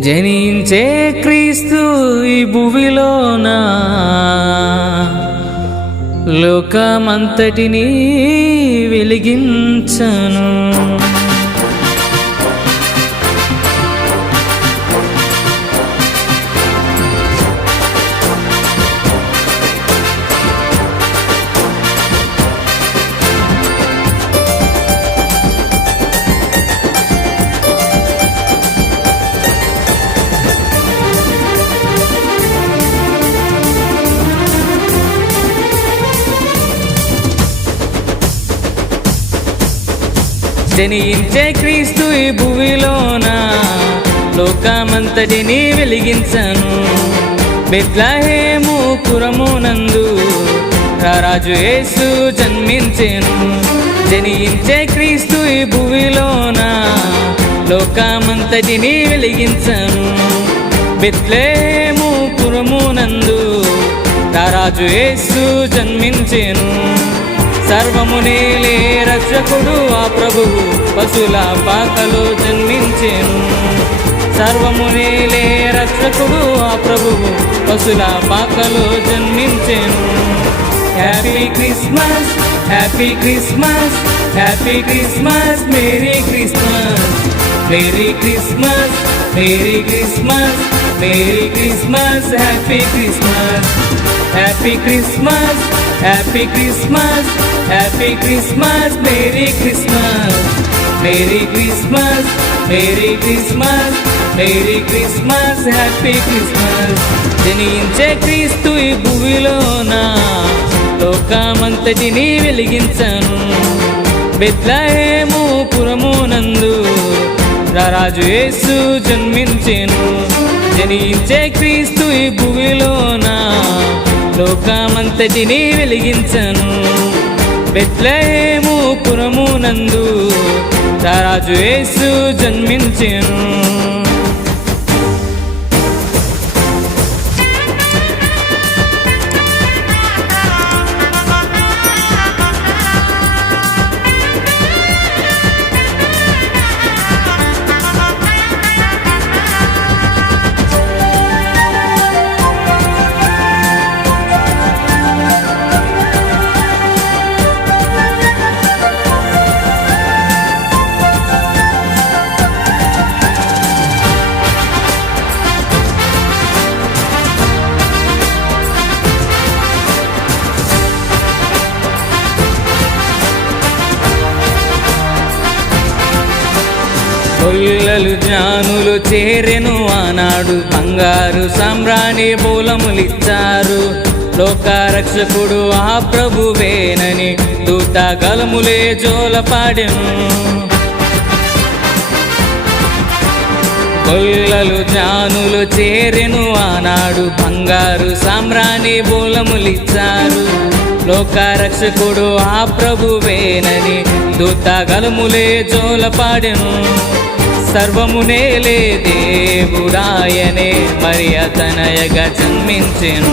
జనించే క్రీస్తు ఈ భువిలోన లోకమంతటిని వెలిగించను. జనించే క్రీస్తు ఈ భువిలోన లోకమంతటిని వెలిగించను. బెత్లెహేము పురమునందు రారాజు యేసు జన్మించెను. జనించే క్రీస్తు ఈ భువిలోన లోకమంతటిని వెలిగించను. బెత్లెహేము పురమునందు రారాజు యేసు జన్మించెను. సర్వము నేలే రక్షకుడు ఆ ప్రభువు పశుల పాకలో జన్మించెను. సర్వము నేలే రక్షకుడు ఆ ప్రభువు పశుల పాకలో జన్మించెను. Happy Christmas, happy Christmas, happy Christmas, merry Christmas, merry Christmas, merry Christmas, merry Christmas, happy Christmas, happy Christmas, happy Christmas, happy Christmas, merry Christmas, merry Christmas, merry Christmas, merry Christmas, happy Christmas. జనించే క్రీస్తు ఈ భువిలోన లోకమంతటిని వెలిగించను. బెత్లెహేము పురమునందు రారాజు యేసు జన్మించెను. జనించే క్రీస్తు ఈ భువిలోన లోకమంతటిని వెలిగించను. బెత్లెహేము పురమునందు రారాజు యేసు జన్మించెను. కొల్లలు జ్ఞానులు చేరెను ఆనాడు, బంగారు సామ్రాణి బోలములిచ్చారు. లోకరక్షకుడు ఆ ప్రభువేనని దూత గలములే జోలపాడెను. కొల్లలు జ్ఞానులు చేరెను ఆనాడు, బంగారు సామ్రాణి బోలములిచ్చారు. లోకరక్షకుడు ఆ ప్రభువేనని దూత గలములే జోలపాడెను. సర్వము నేలే దేవుడాయనే మరి అతనయగా జన్మించెను.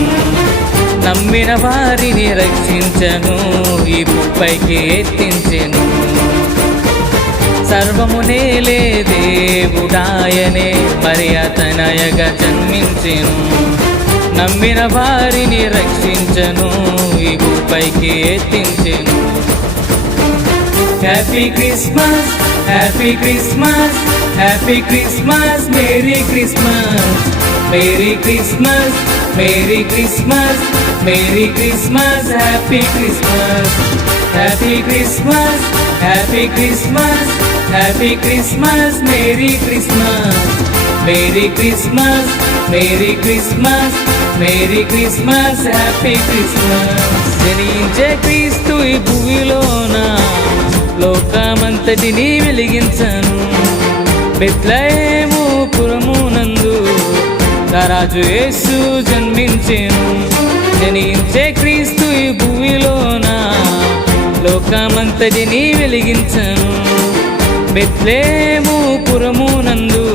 నమ్మిన వారిని రక్షించెను, ఈ భూపైకి ఎత్తించెను. సర్వము నేలే దేవుడాయనే మరి అతనయగా జన్మించెను. నమ్మిన వారిని రక్షించెను, ఈ భూపైకి ఎత్తించెను. Happy Christmas, happy Christmas, happy Christmas, merry Christmas, merry Christmas, merry Christmas, merry Christmas, happy Christmas, happy Christmas, happy Christmas, happy Christmas, merry Christmas, merry Christmas, merry Christmas, merry Christmas, happy Christmas. జనించే క్రీస్తు ఈ భువిలోన లోకమంతటిని వెలిగించను. బెత్లెహేము పురమునందు రారాజు యేసు జన్మించెను. జనించే క్రీస్తు ఈ భువిలోన లోకమంతటిని వెలిగించను. బెత్లెహేము పురమునందు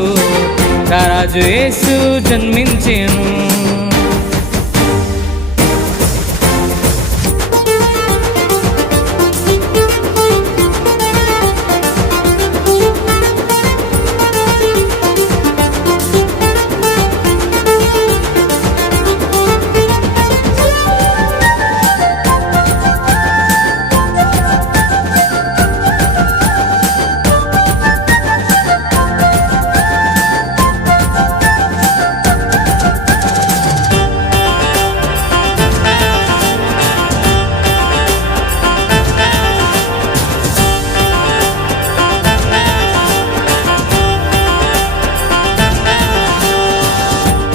రారాజు యేసు జన్మించెను.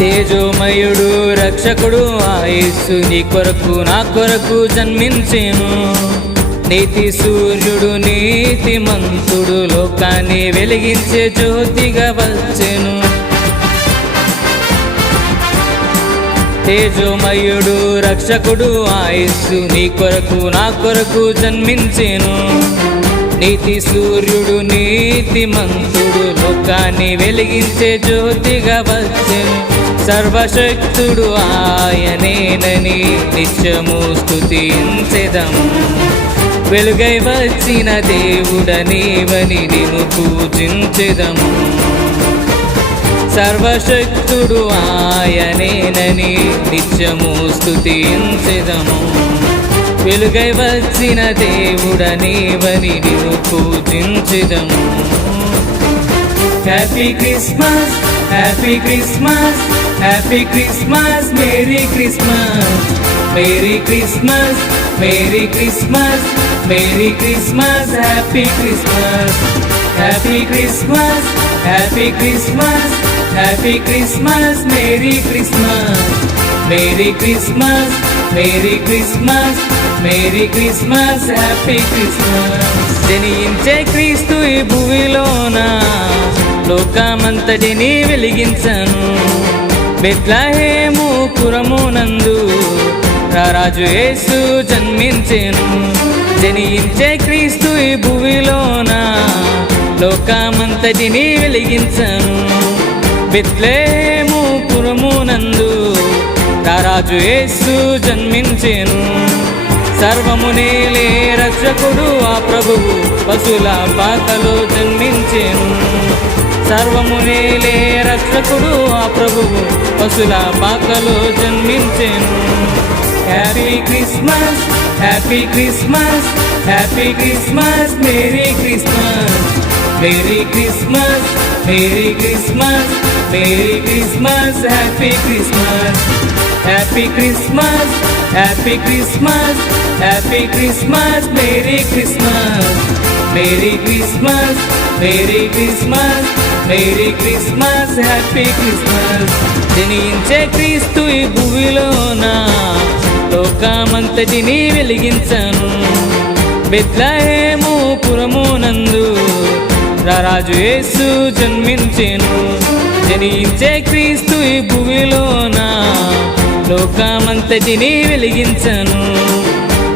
తేజోమయుడు రక్షకుడు ఆ యేసు నీ కొరకు నా కొరకు జన్మించెను. నీతి సూర్యుడు నీతిమంతుడు లోకాన్ని వెలిగించే జ్యోతిగా వచ్చెను. తేజోమయుడు రక్షకుడు ఆ యేసు నీ కొరకు నా కొరకు జన్మించెను. నీతి సూర్యుడు నీతిమంతుడు లోకాన్ని వెలిగించే జ్యోతిగా వచ్చెను. సర్వశక్తుడు ఆయనేనని నిత్యము స్తుతించెదము. వెలుగై వచ్చిన దేవుడనీవని నిన్ను పూజించెదము. సర్వశక్తుడు ఆయనేనని నిత్యము స్తుతించెదము. వెలుగై వచ్చిన దేవుడనీవని నిన్ను పూజించెదము. Happy Christmas, happy Christmas, happy Christmas, merry Christmas, merry Christmas, merry Christmas, merry Christmas, happy Christmas, happy Christmas, happy Christmas, happy Christmas, merry Christmas, merry Christmas, merry Christmas, merry Christmas, happy Christmas. జనించే క్రీస్తు ఈ భూమిలోన లోకమంతటిని వెలిగించను. బెత్లెహేము పురమునందు రారాజు యేసు జన్మించెను. జనించే క్రీస్తు ఈ భూమిలోన లోకమంతటిని వెలిగించను. బెత్లెహేము పురమునందు రారాజు యేసు జన్మించెను. సర్వము నేలే రక్షకుడు ఆ ప్రభువు పశుల పాకలో జన్మించెను. సర్వము నేలే రక్షకుడు ఆ ప్రభువు పశుల పాకలో జన్మించెను. Happy Christmas, happy Christmas, happy Christmas, merry Christmas, merry Christmas, merry Christmas, merry Christmas, happy Christmas, happy Christmas, happy Christmas, happy Christmas, merry Christmas, merry Christmas, merry Christmas, merry Christmas, happy Christmas. జనించే క్రీస్తు ఈ భూమిలోన లోకమంతటిని వెలిగించను. బెత్లెహేము పురమునందు రారాజు యేసు జన్మించెను. జనించే క్రీస్తు ఈ భూమిలోన లోకమంతటిని వెలిగించను.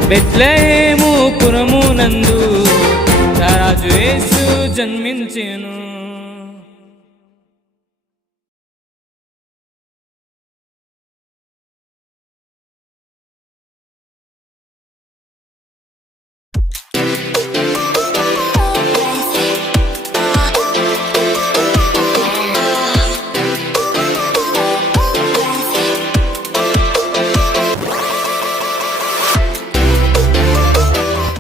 బెత్లెహేము పురమునందు రారాజు యేసు జన్మించెను.